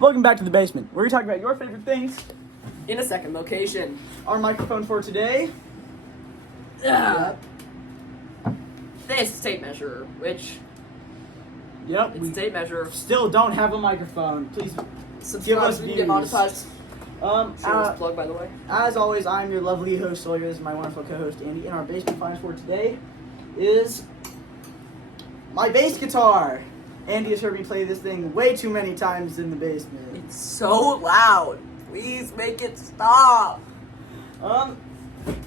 Welcome back to the basement, where we talk about your favorite things. In a second location. Our microphone for today. This tape measure, which Yep. it's We a tape measure. still don't have a microphone. Please Subscribe give us so we views. can get monetized. Shameless plug, by the way. As always, I'm your lovely host Sawyer. This is my wonderful co-host Andy. And our basement finds for today is my bass guitar. Andy has heard me play this thing way too many times in the basement. It's so loud. Please make it stop.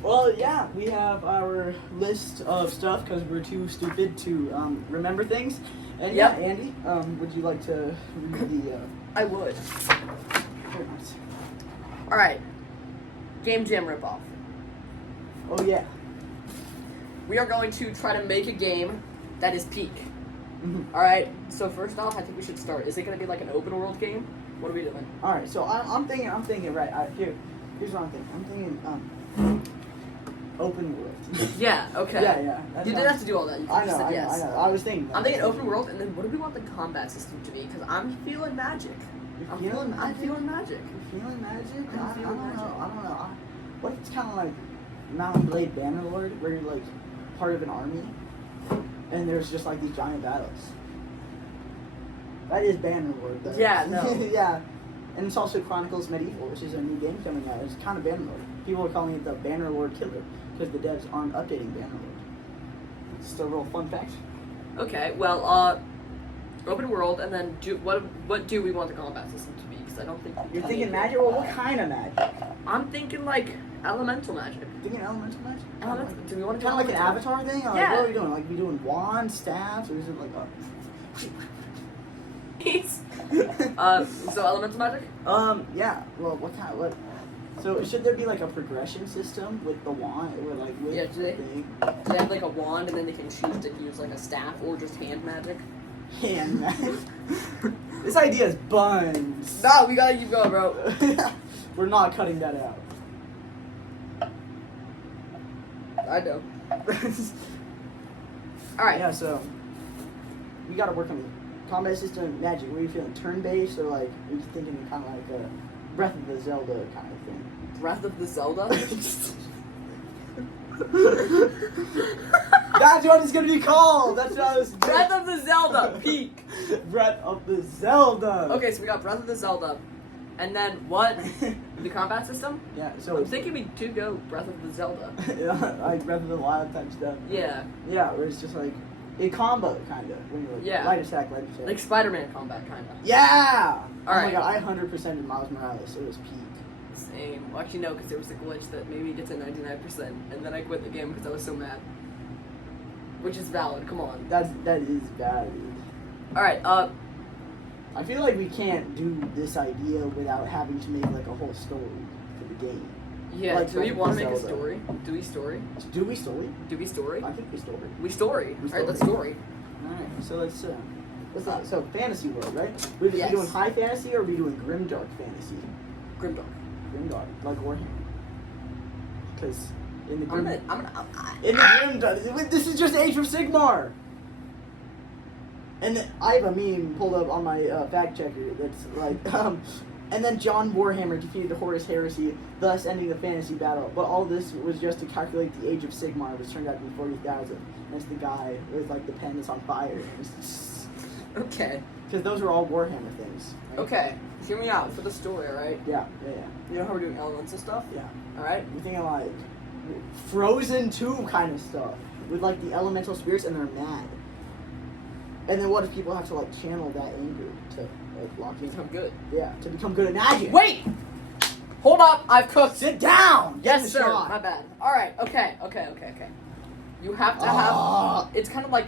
Well, yeah, we have our list of stuff because we're too stupid to remember things. And Yep. yeah, Andy, would you like to read the? I would. Very nice. All right. Game Jam ripoff. Oh yeah. We are going to try to make a game that is peak. Mhm. All right. So first off, I think we should start. Is it going to be like an open world game? What are we doing? All right. So I'm thinking right. Here's what I'm thinking. I'm thinking open world. Yeah. Okay. Yeah. That You didn't sounds- have to do all that. You I just know. said I yes. know. I was thinking. I'm thinking open world, and then what do we want the combat system to be? Because I'm feeling magic. I'm feeling magic. Feeling magic? I'm feeling magic. I don't know. What if it's kind of like Mount and Blade Bannerlord, where you're like part of an army, and there's just like these giant battles. That is Bannerlord, though. Yeah, no. Yeah, and it's also Chronicles Medieval, which is a new game coming out. It's kind of Bannerlord. People are calling it the Bannerlord Killer because the devs aren't updating Bannerlord. It's just a real fun fact. Okay, well, open world, and then what do we want the combat system to be? Because I don't think You're thinking magic? Well, what kind of magic? I'm thinking like elemental magic. Thinking elemental magic? Do we want to Kind of like an avatar thing? Or Yeah. Like, what are we doing? Like, we doing wands, staffs, or is it like So elemental magic? yeah. Well, what? So should there be like a progression system with the wand, or like with Yeah, do the thing? they have like a wand, and then they can choose to use like a staff or just hand magic? Hand magic. This idea is buns. No, we gotta keep going, bro. We're not cutting that out. I know. All right. Yeah. So we gotta work on the combat system and magic. What are you feeling? Turn-based, or like are you thinking kind of like a Breath of the Zelda kind of thing? Breath of the Zelda. That's what it's gonna be called. That's what I was. Breath of the Zelda. Peak. Breath of the Zelda. Okay, so we got Breath of the Zelda, and then what? The combat system? Yeah. So I'm thinking we do go Breath of the Zelda. like Breath of the Wild type stuff. Yeah, Yeah, where it's just like a combo kind of when you're like Yeah. light attack. like Spider-Man combat, kind of. Yeah. Oh Alright. my god, I 100% in Miles Morales. It was peak. Same. Well, actually, no, because there was a glitch that made me get to 99%, and then I quit the game because I was so mad. Which is valid. Come on. That is bad. Dude. All right. I feel like we can't do this idea without having to make like a whole story for the game. Yeah. Like Do we Breath of want the to make a Zelda. story? Do we story? Do we story? Do we story? I think we story. We story. We All right. Let's story. story. Alright, so let's so fantasy world, right? We Yes. doing high fantasy or are we doing grimdark fantasy? Grimdark. Grimdark, like Warhammer. Because in the I'm grim, gonna. in the grimdark, this is just Age of Sigmar. And then, I have a meme pulled up on my fact checker that's like, and then John Warhammer defeated the Horus Heresy, thus ending the fantasy battle. But all this was just to calculate the age of Sigmar, which turned out to be 40,000. And it's the guy with like the pen that's on fire. Okay. Because those are all Warhammer things. Right? Okay. Hear me out for the story. All right. Yeah. You know how we're doing elements and stuff. Yeah. All right. We're thinking like Frozen 2 kind of stuff. With like the elemental spirits and they're mad. And then what if people have to like channel that anger to like lock in? I'm good. Yeah, to become good at magic. Wait. Hold up. I've cooked. Sit down! Get Yes, the sir. shot. My bad. All right. Okay. You have to have. It's kind of like.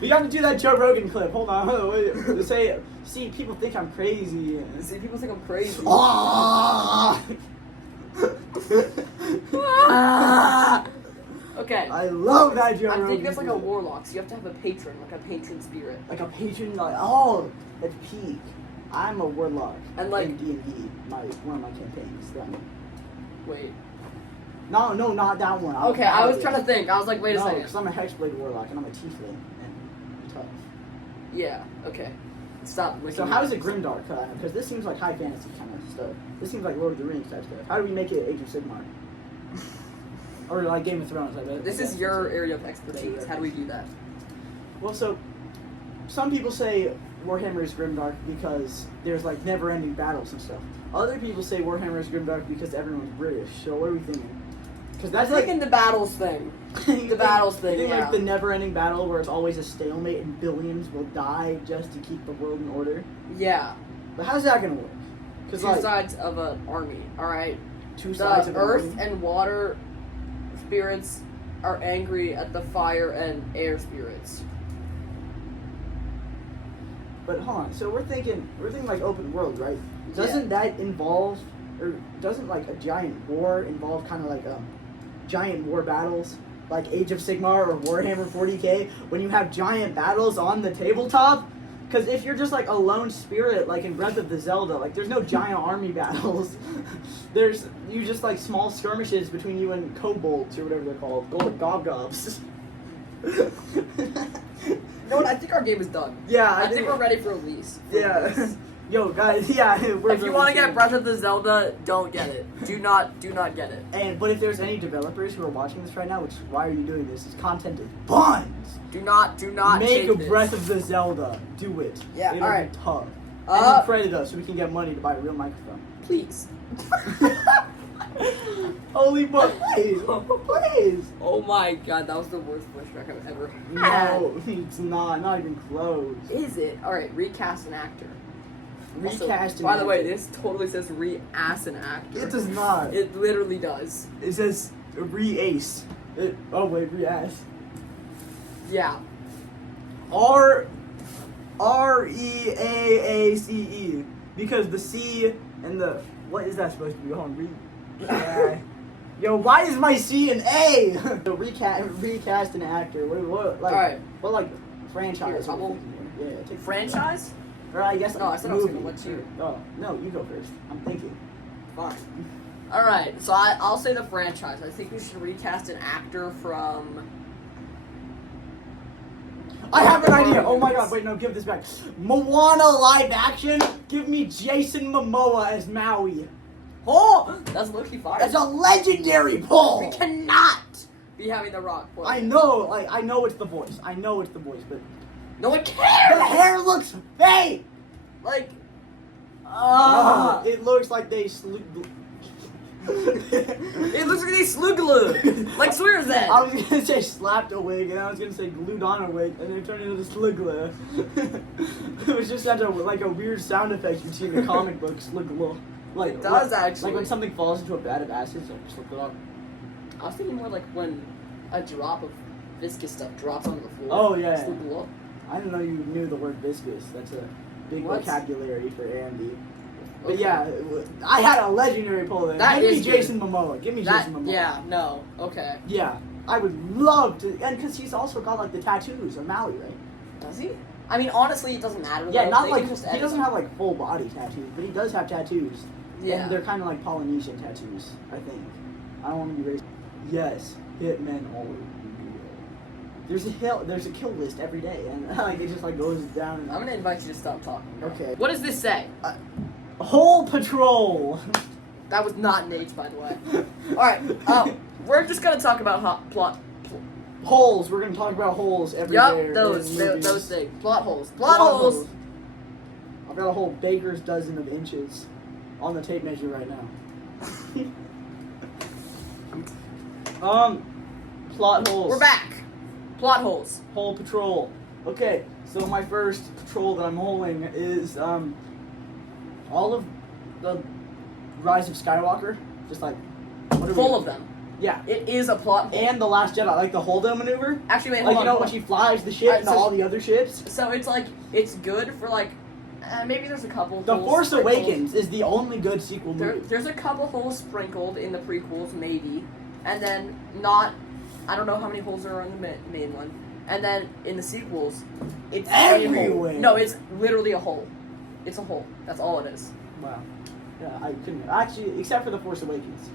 We got to do that Joe Rogan clip. Hold on. Wait. Say, see, people think I'm crazy. See, people think I'm crazy. Ah! Okay. I love that Joe I'm Rogan thinking it's like a clip. warlock, so you have to have a patron, like a patron spirit. Like a patron, like, oh, that's peak. I'm a warlock. And, like- in D&D, one of my campaigns. Wait. No, not that one. Okay, I was trying to think. I was like, wait a second. because I'm a Hexblade warlock and I'm a tiefling and I'm tough. Yeah. Okay. Stop. So how is it Grimdark? Because this seems like high fantasy kind of stuff. This seems like Lord of the Rings type stuff. How do we make it Age of Sigmar? Or like Game of Thrones? I bet. This is your area of expertise. How do we do that? Well, so some people say Warhammer is Grimdark because there's like never-ending battles and stuff. Other people say Warhammer is Grimdark because everyone's British. So what are we thinking? Because that's like the battles thing. The battles thing. Yeah. Like the never-ending battle where it's always a stalemate and billions will die just to keep the world in order. Yeah. But how's that gonna work? Because Two sides of an army. All right. Two sides The of earth an army. and water spirits are angry at the fire and air spirits. But hold on, so we're thinking like open world, right? Doesn't that involve, or doesn't like a giant war involve kind of like giant war battles, like Age of Sigmar or Warhammer 40k, when you have giant battles on the tabletop? Because if you're just like a lone spirit, like in Breath of the Zelda, like there's no giant army battles. There's you just like small skirmishes between you and kobolds or whatever they're called, gobs. You know what? I think our game is done. Yeah, I think we're ready for release. Yeah. Yo, guys, yeah. If you want to get Breath of the Zelda, don't get it. Do not get it. But if there's any developers who are watching this right now, which why are you doing this? This content is buns. Do not Make take a this. Breath of the Zelda. Do it. Yeah, It'll alright. be tough. And then credit us so we can get money to buy a real microphone. Please. Holy but please. Oh my god, that was the worst voice track I've ever had. No, it's not even close. Is it? Alright, recast an actor. Recast. By the way, this totally says re-ass an actor. It does not. It literally does. It says re-ace. Oh wait, re-ass. Yeah. R-E-A-A-C-E. Because the C and the what is that supposed to be? Hold on, Yo, why is my C an A? So recast an actor. What like? Alright. What like franchise? Here, Yeah, take Franchise? Or I guess. No, I said I was movie. gonna let you. Oh no, you go first. I'm thinking. Fine. Alright, so I'll say the franchise. I think we should recast an actor from... I have an idea. Oh my god, wait, no, give this back. Moana live action. Give me Jason Momoa as Maui. Oh! That's low-key fire. That's a legendary pull. We cannot be having The Rock play. I know, I know it's the voice. But No one cares! the hair looks fake. Like... It looks like they It looks like they slug like Swear's that. I was gonna say slapped a wig, and I was gonna say glued on a wig, and it turned into slugla. It was just such a weird sound effect you see in the comic book, slugla. Like It does, actually. Like when something falls into a vat of acid, so slugla. I was thinking more like when a drop of viscous stuff drops onto the floor. Oh, yeah. Slug. I didn't know you knew the word viscous. That's a big What? vocabulary for Andy. But Okay. yeah, I had a legendary pull there. That Give me is good. Jason Momoa. Give me That, Jason Momoa. yeah, no, okay. Yeah, I would love to, and because he's also got like the tattoos of Maui, right? Does he? I mean, honestly, it doesn't matter. Yeah, though. not They like can just he edit doesn't them. have like full body tattoos, but he does have tattoos. Yeah. And they're kind of like Polynesian tattoos, I think. I don't want to be racist. Yes, hitmen always do. There's a kill list every day, and like it just like goes down. And I'm gonna invite you to stop talking. Okay. What does this say? Whole patrol. That was not an H, by the way. Alright, we're just gonna talk about plot. Holes. We're gonna talk about holes every day. Yup, in those movies. things. Plot holes. Plot holes! I've got a whole baker's dozen of inches on the tape measure right now. Plot holes. We're back. Plot holes. Hole patrol. Okay, so my first patrol that I'm holing is all of the Rise of Skywalker. Just like what are Full we- of them. Yeah. It is a plot hole. And the Last Jedi, like the Holdo maneuver. Actually, wait, Like hold you on. know hold when on. she flies the ship Alright, into so- all the other ships. So it's like, it's good for like, maybe there's a couple The holes Force sprinkled. Awakens is the only good sequel movie. There's a couple holes sprinkled in the prequels, maybe, and then not. I don't know how many holes are in the main one, and then in the sequels, it's a hole. Everywhere. No, it's literally a hole. It's a hole. That's all it is. Wow. Yeah, I couldn't actually, except for the Force Awakens.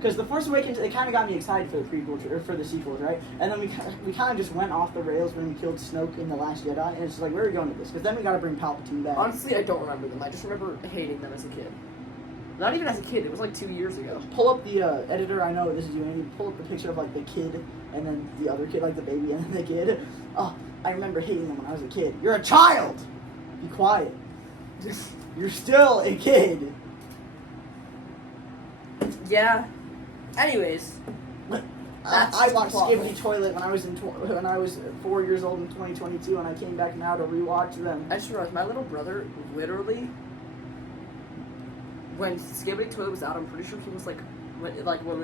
Because The Force Awakens, it kind of got me excited for the prequel or for the sequels, right? And then we kind of just went off the rails when we killed Snoke in The Last Jedi, and it's just like, where are we going with this? Because then we got to bring Palpatine back. Honestly, I don't remember them. I just remember hating them as a kid. Not even as a kid. It was like 2 years ago. Pull up the editor. I know this is you. And pull up the picture of like the kid and then the other kid, like the baby and then the kid. Oh, I remember hating them when I was a kid. You're a child. Be quiet. You're still a kid. Yeah. Anyways. I watched plot Skibbity hole. Toilet when I was 4 years old in 2022, and I came back now to rewatch them. I just realized my little brother literally, when Skibbity Toilet was out, I'm pretty sure he was like when he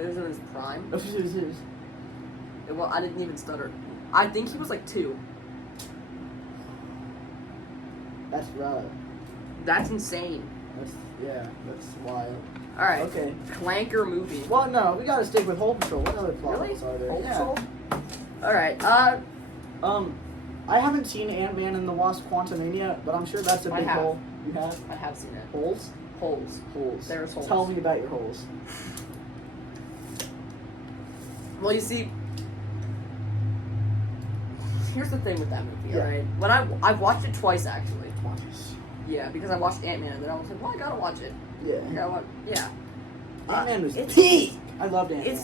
was in his prime. Well, I didn't even stutter. I think he was like 2. That's rough. That's insane. That's wild. All right. Okay. Clanker movie. Well, no, we gotta stick with Hole Patrol. What other plot Really? holes are there? Hole Yeah. Patrol? All right. I haven't seen Ant-Man and the Wasp: Quantumania, but I'm sure that's a I big have. hole. You have I have seen it. holes. Holes. Holes. There's holes. Tell me about your holes. Well, you see, here's the thing with that movie. Yeah. All right. When I've watched it twice actually. Twice. Yeah, because I watched Ant-Man and then I was like, well, I gotta watch it. Yeah. I gotta watch. Yeah. Ant-Man was it's- peak. I loved Ant-Man.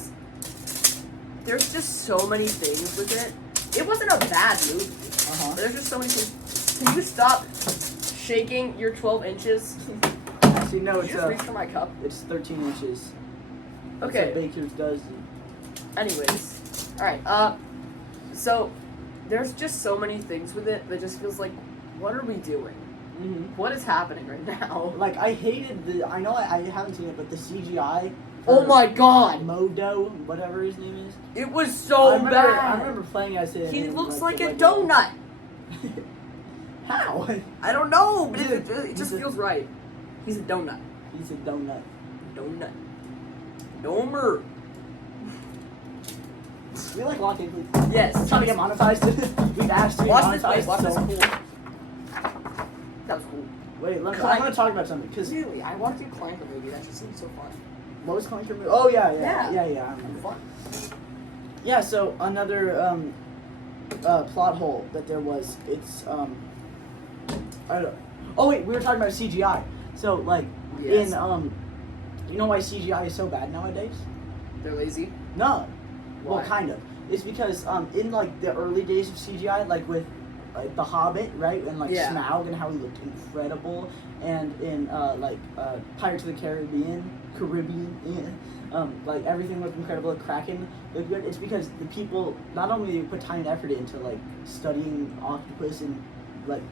There's just so many things with it. It wasn't a bad movie. Uh-huh. But there's just so many things. Can you stop shaking your 12 inches? Actually, no, Did it's you just reach for my cup? it's 13 inches. That's Okay. what Baker's does. Anyways, all right. So there's just so many things with it that just feels like, what are we doing? Mm-hmm. What is happening right now? Like, I hated the. I know I haven't seen it, but the CGI. Oh for my god! Modo, whatever his name is. It was so I bad. remember playing as him. He and, looks like a the- donut. How? I don't know, but it He's just a- feels right. He's a donut. He's a donut. Donut. Domer. We like locking people. Yes. Trying to get monetized. We've asked to be Watch this. monetized. Wait, watch this. so- Cool. That was cool. Wait, I'm Clank- gonna talk about something because Really, I watched the Clanker movie. That just seemed so fun. what was Clanker movie? Oh yeah. Yeah. I remember. Fun. Yeah. So another plot hole that there was. It's I don't know. Oh wait, we were talking about CGI. So like Yes. in you know why CGI is so bad nowadays? They're lazy. No. Why? Well, kind of. It's because in like the early days of CGI, like with The Hobbit, right, and like Yeah. Smaug and how he looked incredible, and in Pirates of the Caribbean, like everything looked incredible. Kraken looked good. It's because the people not only put time and effort into like studying octopus and like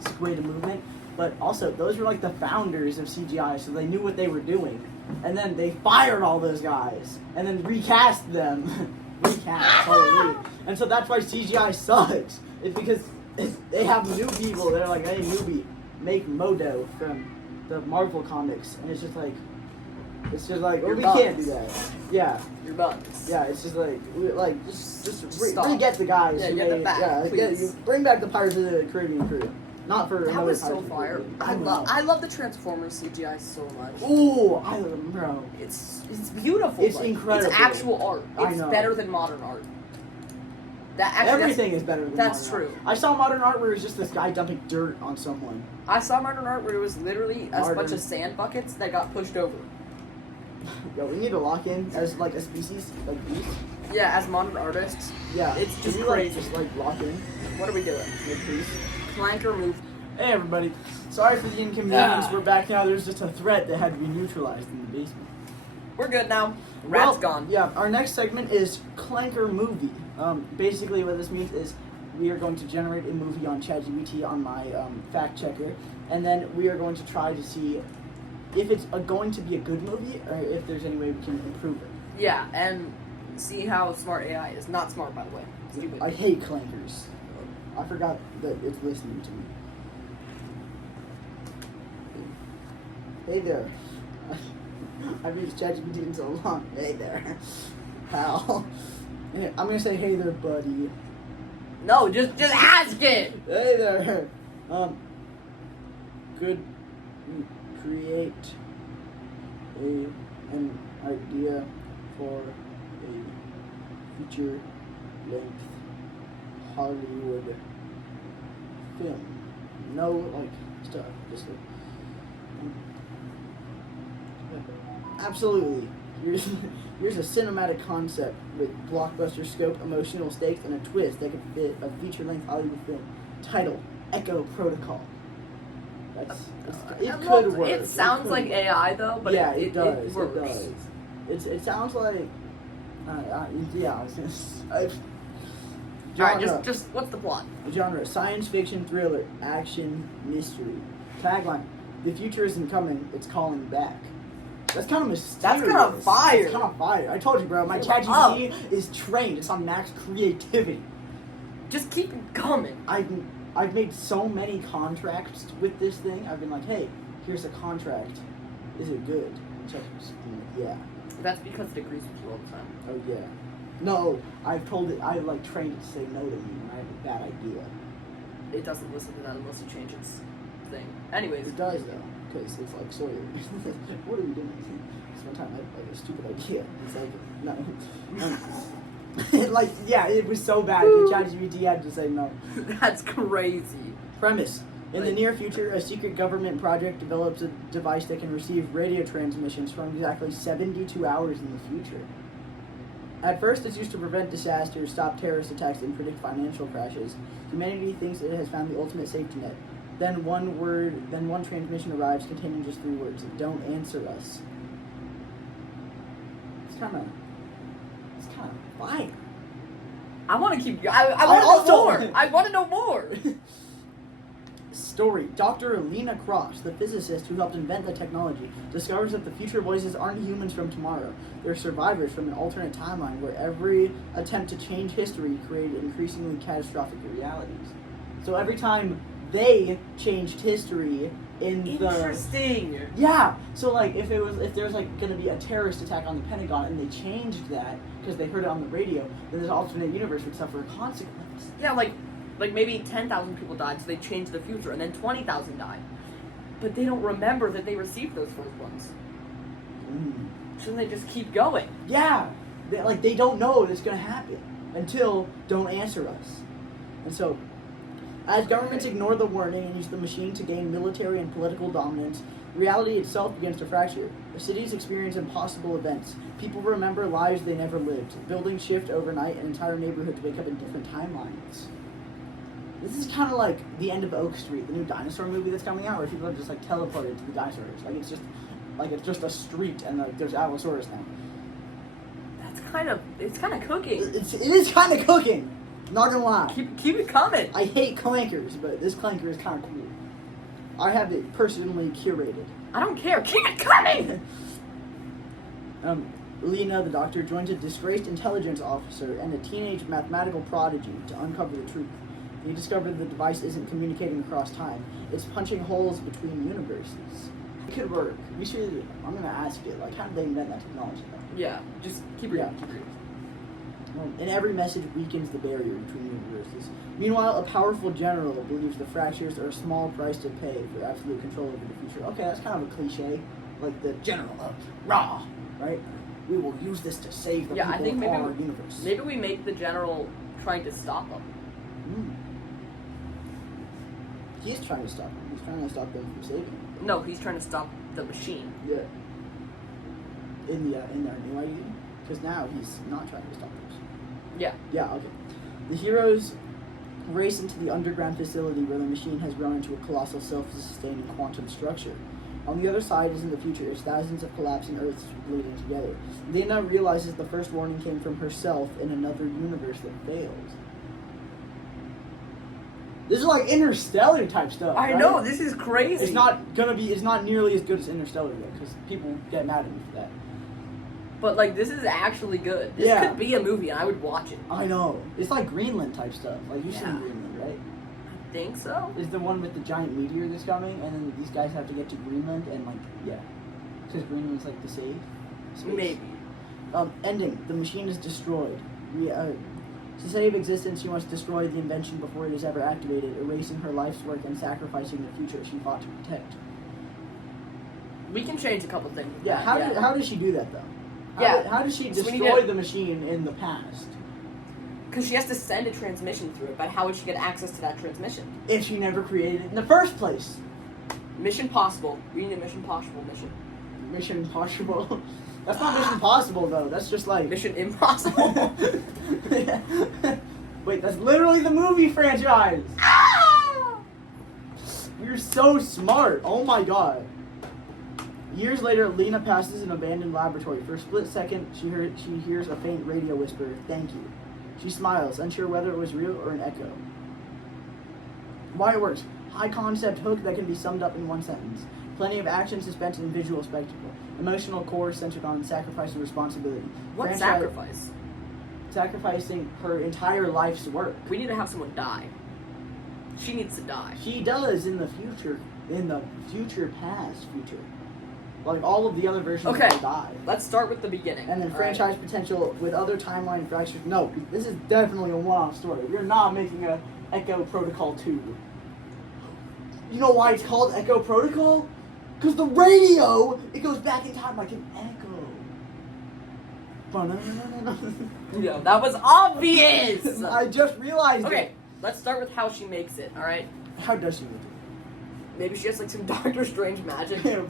squid movement, but also those were like the founders of CGI, so they knew what they were doing. And then they fired all those guys, and then recast them. Holy. And so that's why CGI sucks. It's because they have new people. They're like, hey, newbie, make Modo from the Marvel comics. And it's just like, well, You're we bugs. can't do that. Yeah. Your bugs. Yeah, it's just like, just Stop. re-get the guys Yeah, who get them made, back, yeah, please. bring back the Pirates of the Caribbean crew. Not for That another was so Pirates of the fire. Caribbean. I love the Transformers CGI so much. Ooh, I love them, bro. It's beautiful. It's like, incredible. It's actual art. I It's know. better than modern art. That actually, Everything is better than that's modern true. art. I saw modern art where it was just this guy dumping dirt on someone. I saw modern art where it was literally a Modern. bunch of sand buckets that got pushed over. Yo, we need to lock in as like a species, like beast. Yeah, as modern artists, Yeah, It's Can just we, crazy. Just like lock in what are we doing? with beast. Clanker move. Hey everybody, sorry for the inconvenience. Ah. We're back now. There's just a threat that had to be neutralized in the basement. We're good now. Rat's Well, gone. Yeah, our next segment is Clanker Movie. Basically what this means is we are going to generate a movie on ChatGPT on my fact checker, and then we are going to try to see if it's going to be a good movie or if there's any way we can improve it. Yeah, and see how smart AI is. Not smart, by the way. Stupid. I hate clankers. I forgot that it's listening to me. Hey there. I've used ChatGPT in so long. Hey there, pal. I'm gonna say, hey there, buddy. No, just ask it. Hey there. Could create a and idea for a feature-length Hollywood film. No, like, stuff. Just like, absolutely. Here's a cinematic concept with blockbuster scope, emotional stakes, and a twist that could fit a feature-length Hollywood film. Title: Echo Protocol. It could work. It sounds like AI though, but yeah, it does. It works. It does. It sounds like. Yeah. Alright, just what's the plot? Genre: science fiction, thriller, action, mystery. Tagline: the future isn't coming, it's calling back. That's kind of mysterious. That's kind of fire. That's kind of fire. I told you, bro. My ChatGPT is trained. It's on max creativity. Just keep it coming. I've made so many contracts with this thing. I've been like, hey, here's a contract. Is it good? ChatGPT's been like, yeah. That's because it agrees with you all the time. Oh yeah. No, I've told it. I like trained it to say no to me when I have a bad idea. It doesn't listen to that unless you change its thing. Anyways. It does though, because it's like Sawyer. What are we doing? This one time I had like a stupid idea. It's like no. Like yeah, it was so bad. The ChatGPT had to say no. That's crazy. Premise. In the near future, a secret government project develops a device that can receive radio transmissions from exactly 72 hours in the future. At first, it's used to prevent disasters, stop terrorist attacks, and predict financial crashes. Humanity thinks it has found the ultimate safety net. Then one transmission arrives containing just 3 words: "Don't answer us." It's kind of fire. I want to keep. I want to know more. I want to know more. Story: Dr. Alina Cross, the physicist who helped invent the technology, discovers that the future voices aren't humans from tomorrow. They're survivors from an alternate timeline where every attempt to change history created increasingly catastrophic realities. So every time they changed history in Interesting. Yeah. So like if there's like gonna be a terrorist attack on the Pentagon and they changed that because they heard it on the radio, then this alternate universe would suffer a consequence. Yeah, like maybe 10,000 people died, so they changed the future, and then 20,000 died. But they don't remember that they received those first ones. Shouldn't they just keep going? Yeah. They don't know it's going to happen until "Don't answer us." And so, as governments ignore the warning and use the machine to gain military and political dominance, reality itself begins to fracture. The cities experience impossible events. People remember lives they never lived. Buildings shift overnight, and entire neighborhoods wake up in different timelines. This is kind of like the end of Oak Street, the new dinosaur movie that's coming out, where people are just like teleported to the dinosaurs. It's just a street, and like there's Allosaurus now. It's kind of cooking. It is kind of cooking. Not gonna lie. Keep it coming. I hate clankers, but this clanker is kind of cool. I have it personally curated. I don't care. Keep it coming. Lena, the doctor, joins a disgraced intelligence officer and a teenage mathematical prodigy to uncover the truth. They discover the device isn't communicating across time. It's punching holes between universes. It could work. I'm gonna ask it, like, how did they invent that technology? Yeah, just keep reading. And every message weakens the barrier between universes. Meanwhile, a powerful general believes the fractures are a small price to pay for absolute control over the future. Okay, that's kind of a cliche. Like the general of Ra, right? We will use this to save the people of our universe. Maybe we make the general trying to stop them. He's trying to stop them. He's trying to stop them from saving them. No, he's trying to stop the machine. Yeah. In their new idea? Because now he's not trying to stop us. Yeah. Yeah, okay. The heroes race into the underground facility where the machine has grown into a colossal self-sustaining quantum structure. On the other side is in the future, as thousands of collapsing Earths bleeding together. Lena realizes the first warning came from herself in another universe that failed. This is like Interstellar type stuff. I know, this is crazy. It's not nearly as good as Interstellar yet, because people get mad at me for that. But like, this is actually good. This could be a movie, and I would watch it. I know. It's like Greenland type stuff. Like, you've seen Greenland, right? I think so. Is the one with the giant meteor that's coming, and then these guys have to get to Greenland, and like, yeah. Because Greenland's like the safe space. Maybe. Ending. The machine is destroyed. To save existence, she must destroy the invention before it is ever activated, erasing her life's work and sacrificing the future she fought to protect. We can change a couple things. Yeah, how does she do that, though? How did she So we need destroy to- the machine in the past Because she has to send a transmission through it, but how would she get access to that transmission? if she never created it in the first place? Mission Possible. We need a Mission Possible mission. Mission Impossible. That's not Mission Impossible though. That's just like Mission Impossible. Wait, that's literally the movie franchise. You're so smart. Oh my god. Years later, Lena passes an abandoned laboratory. For a split second, she hears a faint radio whisper, "Thank you." She smiles, unsure whether it was real or an echo. Why it works. High concept hook that can be summed up in one sentence. Plenty of action, suspense, and visual spectacle. Emotional core centered on sacrifice and responsibility. What Franchise- sacrifice? Sacrificing her entire life's work. We need to have someone die. She needs to die. She does in the future. In the future. Like all of the other versions Okay. will die. Let's start with the beginning. And then all right? franchise potential with other timeline fractures. No, this is definitely a one-off story. We're not making a Echo Protocol 2. You know why it's called Echo Protocol? Because the radio, it goes back in time like an echo. Yeah, that was obvious! I just realized Okay, it. let's start with how she makes it, alright? How does she do Maybe she has like some Doctor Strange magic. it?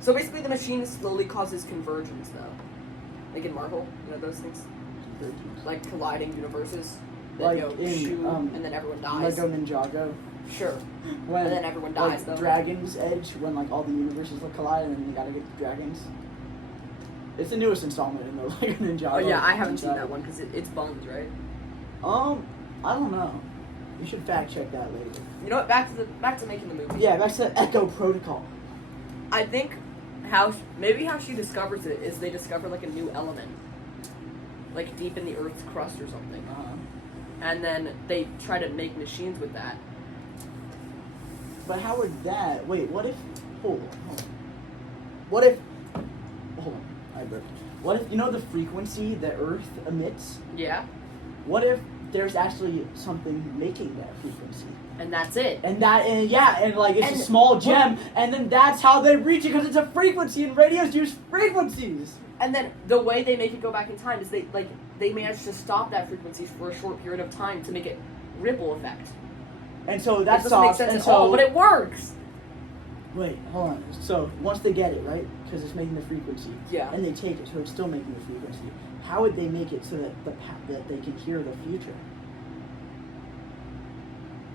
So basically the machine slowly causes convergence though. Like in Marvel, you know those things? Like colliding universes. That Like go in, shoo, um, and then everyone dies. Lego Ninjago. Sure. When, And then everyone like, dies, though. Dragon's Edge, when like all the universes will collide and then you gotta get the dragons. It's the newest installment in the Lego Ninjago. Oh yeah, I haven't seen Ninjago. that one because it's Bones, right? I don't know. You should fact check that later. You know what? Back to making the movie. Yeah, back to the Echo Protocol. I think maybe how she discovers it is they discover like a new element, like deep in the Earth's crust or something, and then they try to make machines with that. But how would that? Wait, what if? Hold on. What if? Hold on, I burped. What if you know the frequency that Earth emits? Yeah, What if there's actually something making that frequency? and that's it. And like it's And- a small gem, and then that's how they reach it because it's a frequency, and radios use frequencies. And then the way they make it go back in time is they manage to stop that frequency for a short period of time to make it ripple effect. And so That that doesn't make stops. sense And at so all, but it works. wait, hold on. So once they get it right, because it's making the frequency, Yeah. and they take it, so it's still making the frequency. How would they make it so that that they can hear the future?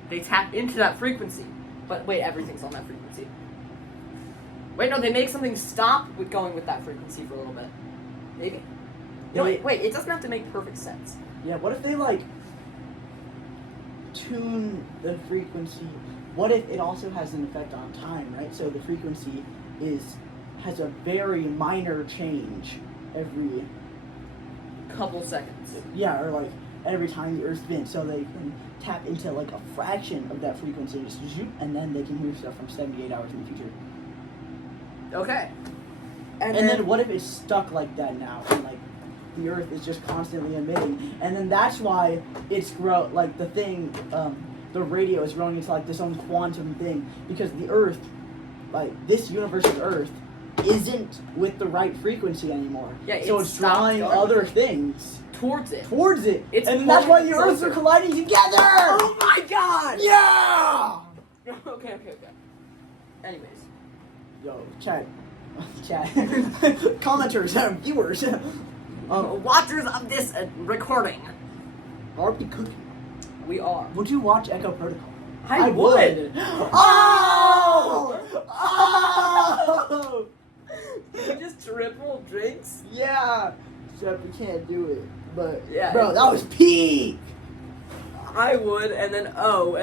They tap into that frequency. But wait, everything's on that frequency. Wait, no, they make something stop with going with that frequency for a little bit. Maybe. No, wait, it doesn't have to make perfect sense. Yeah. What if they like tune the frequency? What if it also has an effect on time, right? So the frequency has a very minor change every Couple seconds. or like every time the Earth spins, so they can tap into like a fraction of that frequency, just zoop, and then they can hear stuff from 78 hours in the future. Okay. And then what if it's stuck like that now, and like the Earth is just constantly emitting, and then that's why it's like the thing, the radio is growing into like this own quantum thing, because the Earth, like this universe's Earth, isn't with the right frequency anymore. Yeah, so it it's stopped drawing going other with it. things Towards it. towards it, It's and then that's why pulling the Earths are closer. colliding together. Oh my god! Yeah. Okay. Anyways. Yo, chat, commenters, viewers. Watchers of this recording. Are we cooking? We are. Would you watch Echo Protocol? I would. Oh! Oh! You just triple drinks? Yeah. Except we can't do it. But Yeah, bro, that was peak. I would, and then oh.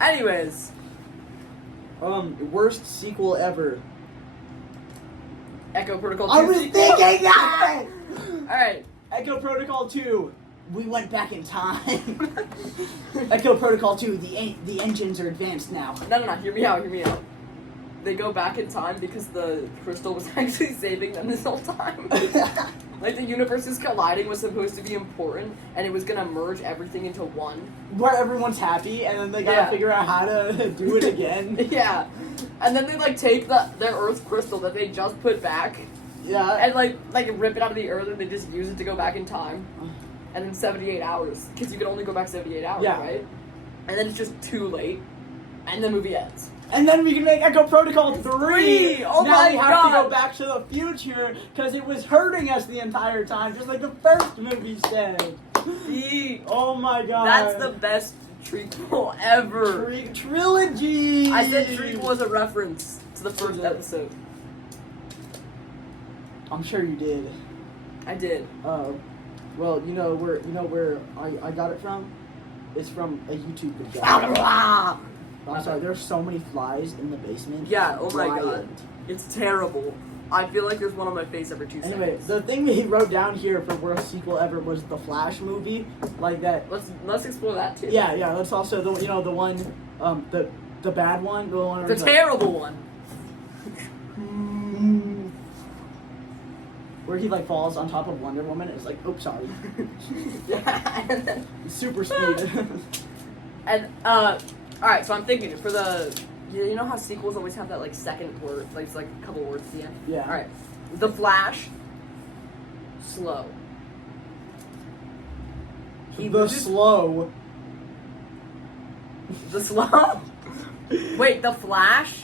Anyways, Worst sequel ever. Echo Protocol 2. I was thinking that. Alright. Echo Protocol 2. We went back in time. Echo Protocol 2. The engines are advanced now. No. Hear me out. They go back in time because the crystal was actually saving them this whole time. Like, the universes colliding was supposed to be important, and it was gonna merge everything into one. Where everyone's happy, and then they gotta Yeah. figure out how to do it again. Yeah. And then they, like, take their Earth crystal that they just put back, Yeah. and, like rip it out of the Earth, and they just use it to go back in time. And then 78 hours, because you can only go back 78 hours, Yeah. right? And then it's just too late, and the movie ends. And then we can make Echo Protocol 3! Oh now my we have God. to go back to the future, because it was hurting us the entire time, just like the first movie said. Oh my god. That's the best trequel ever. Trilogy! I said trequel was a reference to the first episode. I'm sure you did. I did. Well, you know where I got it from? It's from a YouTube video. I'm sorry, there's so many flies in the basement. Yeah, oh my god. Wild. It's terrible. I feel like there's one on my face every 2 Anyway, seconds. the thing we wrote down here for worst sequel ever was the Flash movie, like that. Let's explore that too. Yeah, yeah. That's also the the one, the bad one, the one. The where it's terrible one. where he like falls on top of Wonder Woman. It's like, oops, sorry. Yeah, and then, Super speed. and alright, so I'm thinking for the you know how sequels always have that like second word, like it's like a couple words at the end? Yeah. Alright. The Flash, slow. He the loses- slow. The slow? Wait, the Flash?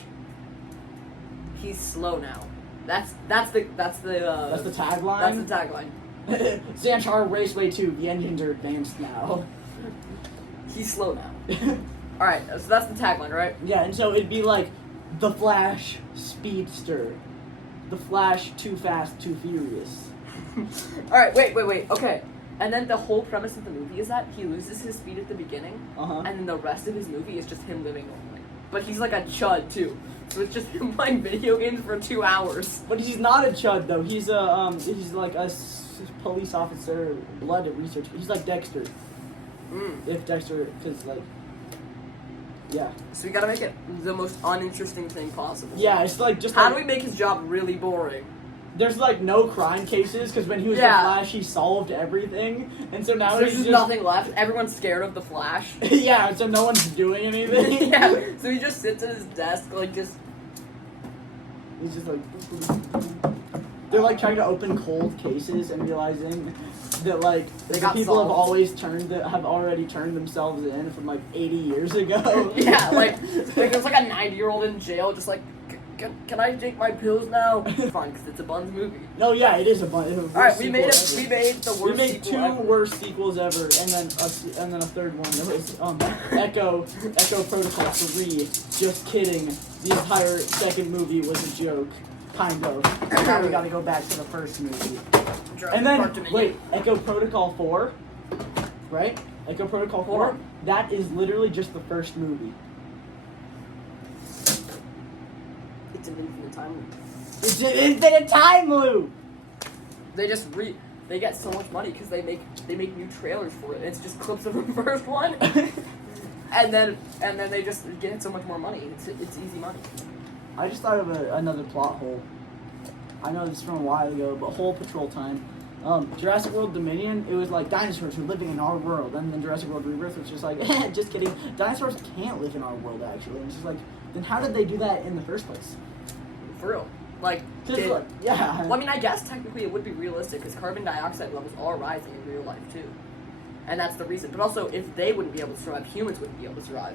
He's slow now. That's the That's the tagline. That's the tagline. Xantar Raceway 2. The engines are advanced now. He's slow now. Alright, so that's the tagline, right? Yeah, and so it'd be like the Flash Speedster, the Flash Too Fast, Too Furious. Alright, wait. Okay. And then the whole premise of the movie is that he loses his speed at the beginning, Uh-huh. and then the rest of his movie is just him living normally. But he's like a chud too. So it's just him playing video games for 2 hours. But he's not a chud though. He's he's like a police officer, blood research. He's like Dexter. If Dexter, because like, yeah. So we gotta make it the most uninteresting thing possible. Yeah, it's like just How like, do we make his job really boring? there's like no crime cases because when he was Yeah. the Flash, he solved everything, and so now So there's he's just nothing left. Everyone's scared of the Flash. Yeah, so no one's doing anything. Yeah. So he just sits at his desk like just. He's just like. They're like trying to open cold cases and realizing that like They the got people solved. have already turned themselves in from like 80 years ago. Yeah, like there's like a 90-year-old in jail, just like, can I take my pills now? Fine, because it's a Buns movie. No, yeah, it is a bunch. All right, we made the worst. We made sequel two ever. worst sequels ever, and then a third one. It was Echo Protocol 3. Just kidding. The entire second movie was a joke, kind of. Now we gotta go back to the first movie. Jurassic And then Park Dominion. wait, Echo Protocol 4, right? Echo Protocol 4. Four. That is literally just the first movie. It's an infinite time loop. It's an infinite time loop. They just they get so much money because they make new trailers for it. It's just clips of the first one, and then they just get so much more money. It's easy money. I just thought of another plot hole. I know this from a while ago, but whole patrol time. Jurassic World Dominion, it was like dinosaurs were living in our world, and then Jurassic World Rebirth was just like, just kidding. Dinosaurs can't live in our world actually. And it's just like, then how did they do that in the first place? For real. Like, Just like, yeah. well, I mean, I guess technically it would be realistic because carbon dioxide levels are rising in real life too, and that's the reason. But also, if they wouldn't be able to survive, humans wouldn't be able to survive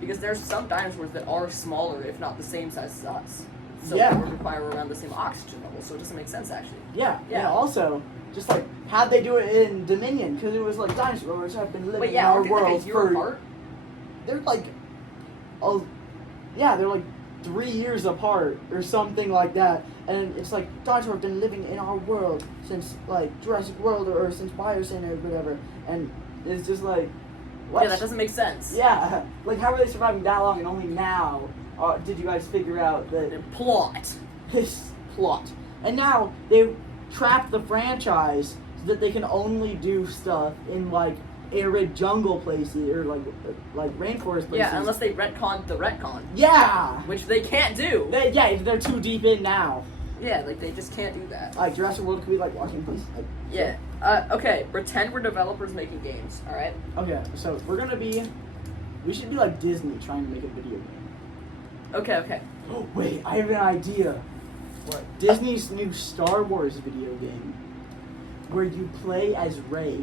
because there's some dinosaurs that are smaller, if not the same size as us. So Yeah. they would require around the same oxygen level. So it doesn't make sense actually. Yeah, Yeah. and also, just like, how'd they do it in Dominion? Because it was like dinosaurs have been living But in yeah, our aren't they like world a year for. apart? They're like, they're like 3 years apart or something like that. And it's like dinosaurs have been living in our world since like Jurassic World or since Biosyn or whatever. And it's just like, what? Yeah, that doesn't make sense. Yeah, like how are they surviving that long and only now did you guys figure out that The plot. this plot? And now they trap the franchise so that they can only do stuff in like arid jungle places or like rainforest places. Yeah, unless they retcon the retcon, Yeah. which they can't do. They're too deep in now. Yeah, like they just can't do that. Like Jurassic World could be like walking place. Like, Yeah. Okay. Pretend we're developers making games. All right. Okay, so we should be like Disney trying to make a video game. Okay. Oh wait, I have an idea. What? Disney's new Star Wars video game, where you play as Rey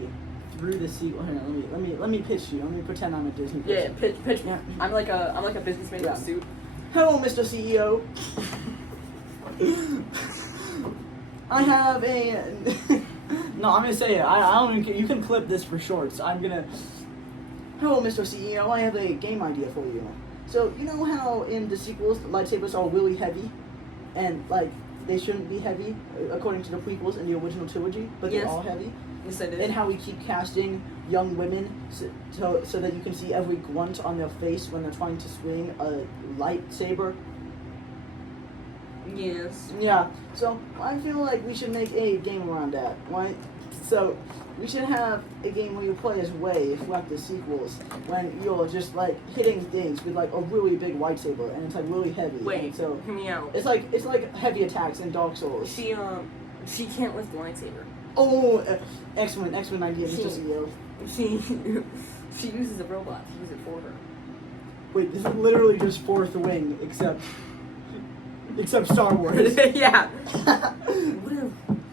through the sequel. Hang on, let me pitch you. Let me pretend I'm a Disney person. Yeah. Pitch. Yeah. I'm like a businessman in Yeah. a suit. Hello, Mr. CEO. I have a. No, I'm gonna say it. I don't even care. You can clip this for shorts. I'm gonna. Hello, Mr. CEO. I have a game idea for you. So you know how in the sequels the lightsabers are really heavy, and like they shouldn't be heavy according to the prequels in the original trilogy, but they're Yes. all heavy. Yes, I did. And how we keep casting young women so that you can see every grunt on their face when they're trying to swing a lightsaber. Yes. Yeah, so I feel like we should make a game around that, right? So we should have a game where you play as Rey throughout the sequels, when you're just like hitting things with like a really big lightsaber, and it's like really heavy. Wait. and so Hear me out. it's like heavy attacks in Dark Souls. She can't lift the lightsaber. Oh, excellent idea, Mr. CEO. She uses a robot to use it for her. Wait, this is literally just Fourth Wing, except Star Wars. Yeah.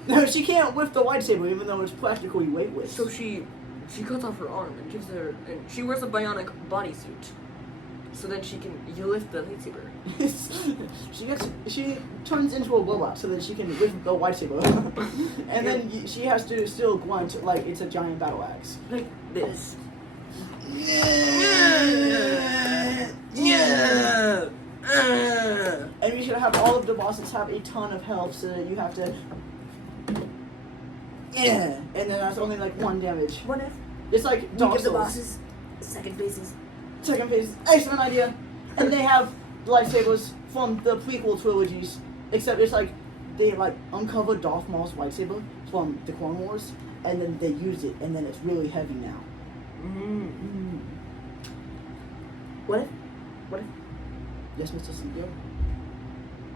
No, she can't lift the lightsaber, even though it's practically weightless. So she cuts off her arm and gives her, and she wears a bionic bodysuit. So then you lift the lightsaber. she turns into a robot so that she can lift the lightsaber, and then she has to still grunt like it's a giant battle axe. Like this. And we should have all of the bosses have a ton of health so that you have to. And then that's only like 1 damage. What if It's like we Dark give the Souls. bosses second phases? Second phase, excellent idea. And they have lightsabers from the prequel trilogies, except it's like they like uncover Darth Maul's lightsaber from the Clone Wars, and then they use it, and then it's really heavy now. What if Yes, Mr. CEO.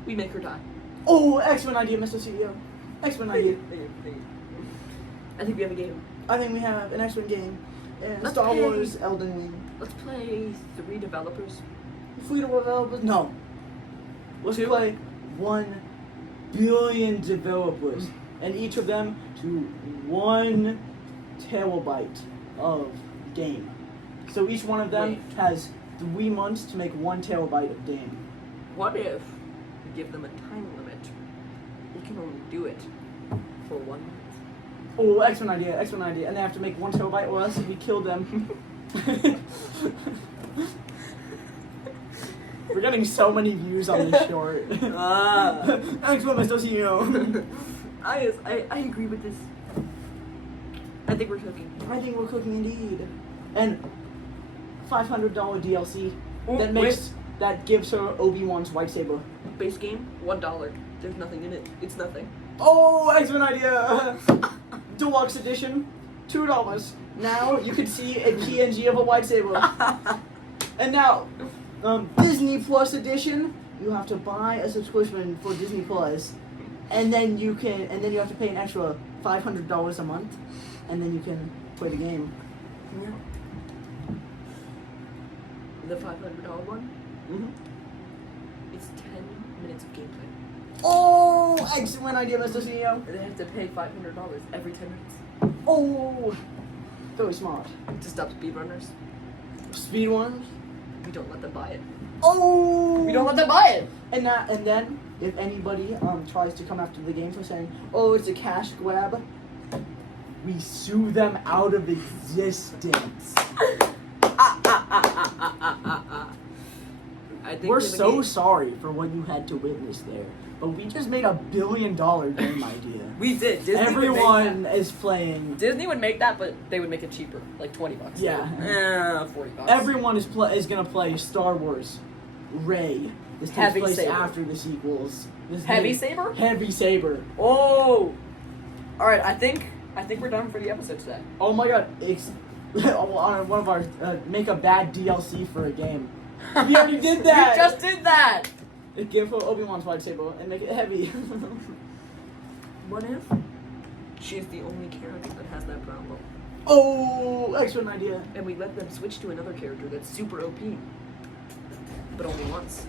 we make her die? Oh, excellent idea, Mr. CEO. Excellent idea. I think we have a game. I think we have an excellent game. Let's Star play- Wars Elden Ring. Let's play 3 developers. Freedom developers? No. Let's Two? play 1 billion developers, and each of them to 1 terabyte of game. So each one of them Wait. has 3 months to make 1 terabyte of game. What if we give them a time limit? They can only do it for 1 month. Oh, excellent idea, and they have to make 1 terabyte or else we kill them. We're getting so many views on this short. Excellent, Mr. CEO. I agree with this. I think we're cooking. I think we're cooking indeed. And $500 DLC Oh, that gives her Obi-Wan's lightsaber. Base game, $1. There's nothing in it. It's nothing. Oh, excellent idea! Deluxe edition, $2. Now you can see a PNG of a lightsaber. And now, Disney Plus edition, you have to buy a subscription for Disney Plus, and then you have to pay an extra $500 a month, and then you can play the game. Yeah. The $500 one, it's 10 minutes of gameplay. Oh, excellent idea, Mr. CEO. They have to pay $500 every 10 minutes Oh, very smart. to stop speedrunners. Speed ones. We don't let them buy it. Oh, We don't let them buy it. And then if anybody tries to come after the game for saying, "Oh, it's a cash grab," we sue them out of existence. I think We're we have a so game. sorry for what you had to witness there, but we just made $1 billion game idea. We did. Disney would make Everyone is playing. that. Disney would make that, but they would make it cheaper, like $20. Yeah. $40. Everyone is gonna play Star Wars Rey. This takes Heavy place saber. after the sequels. This Heavy is- saber? Heavy saber. Oh. All right. I think we're done for the episode today. Oh my god! It's on one of our make a bad DLC for a game. We already did that. We just did that. Give her Obi-Wan's lightsaber and make it heavy. What if she's the only character that has that problem? Oh, excellent idea. And we let them switch to another character that's super OP. But only once.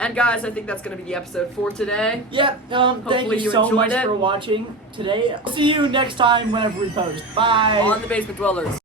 And guys, I think that's going to be the episode for today. Yep, thank you you so enjoyed much it. for watching today. See you next time whenever we post. Bye. On the Basement Dwellers.